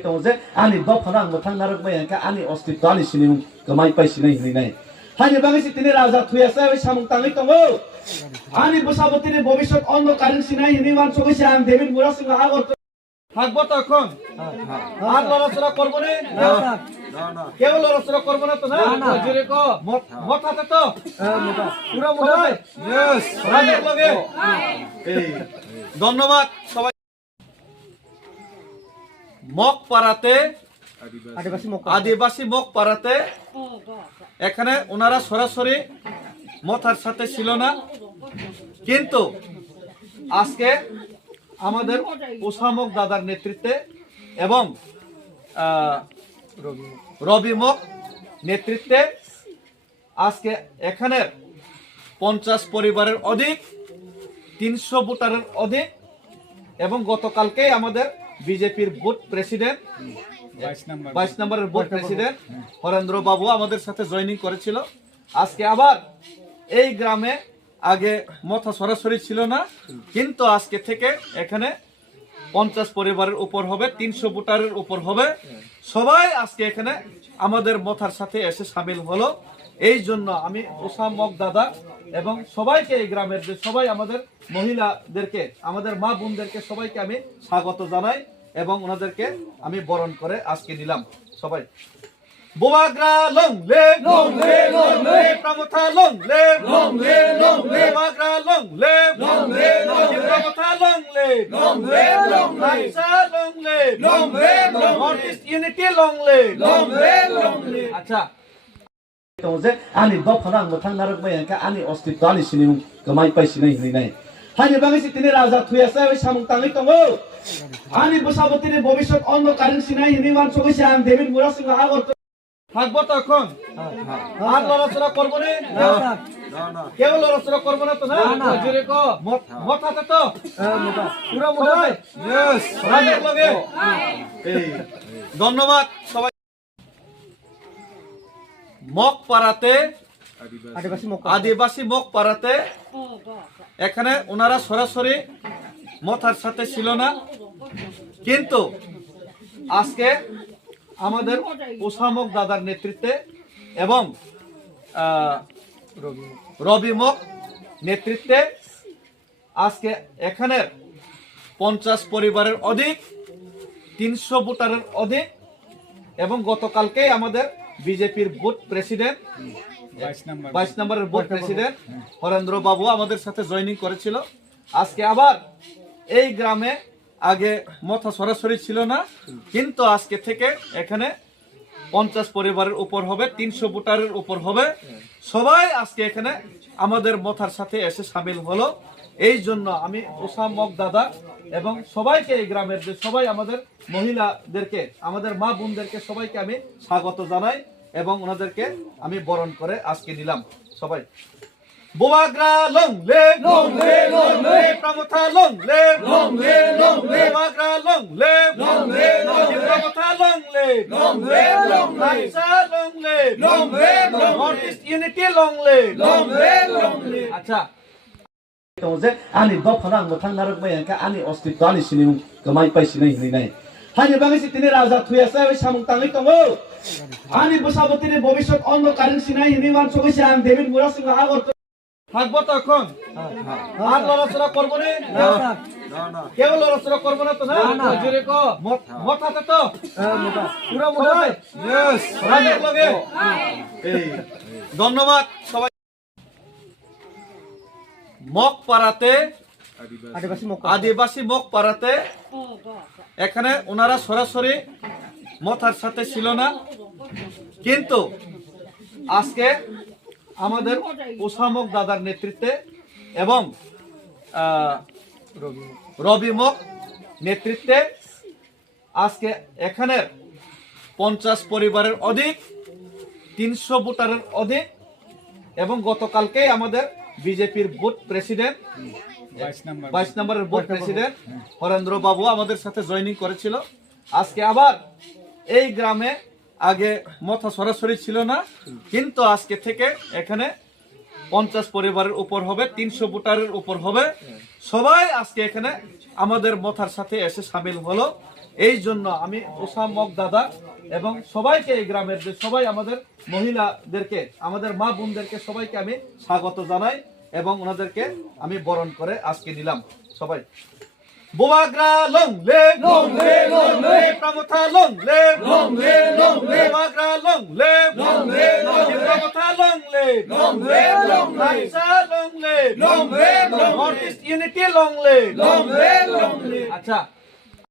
যে আনি দফানাং মথাং নারক মায়াঙ্কা আনি অস্তিত্ব আনি সিনিমুং গমাই পাইसिनाय হিনাই হানি বাংসি তিনি রাজা থুয়াসা ওই সামুং তাङै दङ আনি বসাবতিনি ভবিষ্যৎ অন্ধকারিং সিনাই হিনি মান সগৈছে আং দেবিন মুরাসিং আগর থাকবো তখন আর লড়াচড়া করবো না কেউ লড়াচড়া করবো না তো না জোরে কো মথাতে তো পুরো মোটাই यस রাজের লগে এই ধন্যবাদ সবাই মগপাড়াতে আদিবাসী মগপাড়াতে এখানে ওনারা সরাসরি মথার সাথে ছিল না, কিন্তু আজকে আমাদের ওসামক দাদার নেতৃত্বে এবং রবি মগ নেতৃত্বে আজকে এখানে 50 পরিবারের অধিক 300 ভোটারের অধিক এবং গতকালকে আমাদের বিজেপির বুথ প্রেসিডেন্ট 22 নম্বরের বুথ প্রেসিডেন্ট হরেন্দ্র বাবু আমাদের সাথে জয়েনিং করেছিল। আজকে আবার এই গ্রামে আগে মথা সরাসরি ছিল না, কিন্তু আজকে থেকে এখানে 50 পরিবারের উপর হবে, 300 ভোটারের উপর হবে। সবাই আজকে এখানে আমাদের মথার সাথে এসে সামিল হলো। এই জন্য আমি ওসামক দাদা এবং সবাইকে এই গ্রামের যে সবাই আমাদের মহিলাদেরকে আমাদের মা বোনদেরকে সবাইকে আমি স্বাগত জানাই এবং ওনাদেরকে আমি বরণ করে আজকে নিলাম। সবাই বোমাগ্রা লং লে প্রমথা লং লে বোমাগ্রা লং লে প্রমথা লং লে লাইসা লং লে নর্থ ইস্ট ইউনিটি লং লে। আচ্ছা যে আনি দফানাং মথাং নারক মায়াঙ্কা আনি অস্তিত্ব আনি সিনিমুং গমাই পাইसिनाय হিনাই হানি বাংসি তিনি রাজা থুয়াসা ওই সামুং তাङै दङ আনি বসাবতিনি ভবিষ্যৎ অন্ধকারিং সিনাই হিনি মান সগৈছে আং দেবিন মুরাসিং আগর থাকবো তখন আর লড়াচড়া করবো না কেউ লড়াচড়া করবো না তো না জোরে কো মথাতে তো পুরো মোটাই यस রাজের লগে এই ধন্যবাদ সবাই। মগপাড়াতে আদিবাসী মগপাড়াতে এখানে ওনারা সরাসরি মথার সাথে ছিল না, কিন্তু আজকে আমাদের ওসামক দাদার নেতৃত্বে এবং রবি মগ নেতৃত্বে আজকে এখানে 50 পরিবারের অধিক 300 ভোটারের অধিক এবং গতকালকে আমাদের বিজেপির বুথ প্রেসিডেন্ট 22 নম্বরের বুথ প্রেসিডেন্ট হরেন্দ্র বাবু আমাদের সাথে জয়েনিং করেছিল। আজকে আবার এই গ্রামে আগে মথা সরাসরি ছিল না, কিন্তু আজকে থেকে এখানে 50 পরিবারের উপর হবে, 300 ভোটারের উপর হবে। সবাই আজকে এখানে আমাদের মথার সাথে এসে সামিল হলো। এই জন্য আমি ওসামক দাদা এবং সবাইকে এই গ্রামের যে সবাই আমাদের মহিলাদেরকে আমাদের মা বোনদেরকে সবাইকে আমি স্বাগত জানাই এবং ওনাদেরকে আমি বরণ করে আজকে নিলাম। সবাই বোমাগ্রা লং লে প্রমথা লং লে বোমাগ্রা লং লে প্রমথা লং লে লাইসা লং লে নর্থ ইস্ট ইউনিটি লং লে। আচ্ছা যে আনি দফানাং মথাং নারক মায়াঙ্কা আনি অস্তিত্ব আনি সিনিমুং গমাই পাইसिनाय হিনাই হানি বাংসি তিনি রাজা থুয়াসা ওই সামুং তাङै दङ আনি বসাবতিনি ভবিষ্যৎ অন্ধকারিং সিনাই হিনি মান সগৈছে আং দেবিন মুরাসিং আগর থাকবো তখন আর লড়াচড়া করবো না কেউ লড়াচড়া করবো না তো না জোরে কো মথাতে তো পুরো মোটাই यस রাজের লগে এই ধন্যবাদ সবাই। মগপাড়াতে আদিবাসী মগপাড়াতে এখানে ওনারা সরাসরি মথার সাথে ছিল না, কিন্তু আজকে আমাদের ওসামক দাদার নেতৃত্বে এবং রবি মগ নেতৃত্বে আজকে এখানে 50 পরিবারের অধিক 300 ভোটারের অধিক এবং গতকালকে আমাদের বিজেপির বুথ প্রেসিডেন্ট 22 নম্বরের বুথ প্রেসিডেন্ট হরেন্দ্র বাবু আমাদের সাথে জয়েনিং করেছিল। আজকে আবার এই গ্রামে আগে মথা সরাসরি ছিল না, কিন্তু আজকে থেকে এখানে 50 পরিবারের উপর হবে, 300 ভোটারের উপর হবে। সবাই আজকে এখানে আমাদের মথার সাথে এসে সামিল হলো। এই জন্য আমি ওসামক দাদা এবং সবাইকে এই গ্রামের যে সবাই আমাদের মহিলাদেরকে আমাদের মা বোনদেরকে সবাইকে আমি স্বাগত জানাই এবং ওনাদেরকে আমি বরণ করে আজকে নিলাম সবাই বুবাগ্রা লং লে প্রামথা লং লে বুবাগ্রা লং লে প্রামথা লং লে রাইসা লং লে নর্থ ইস্ট ইউনিটি লং লে আচ্ছা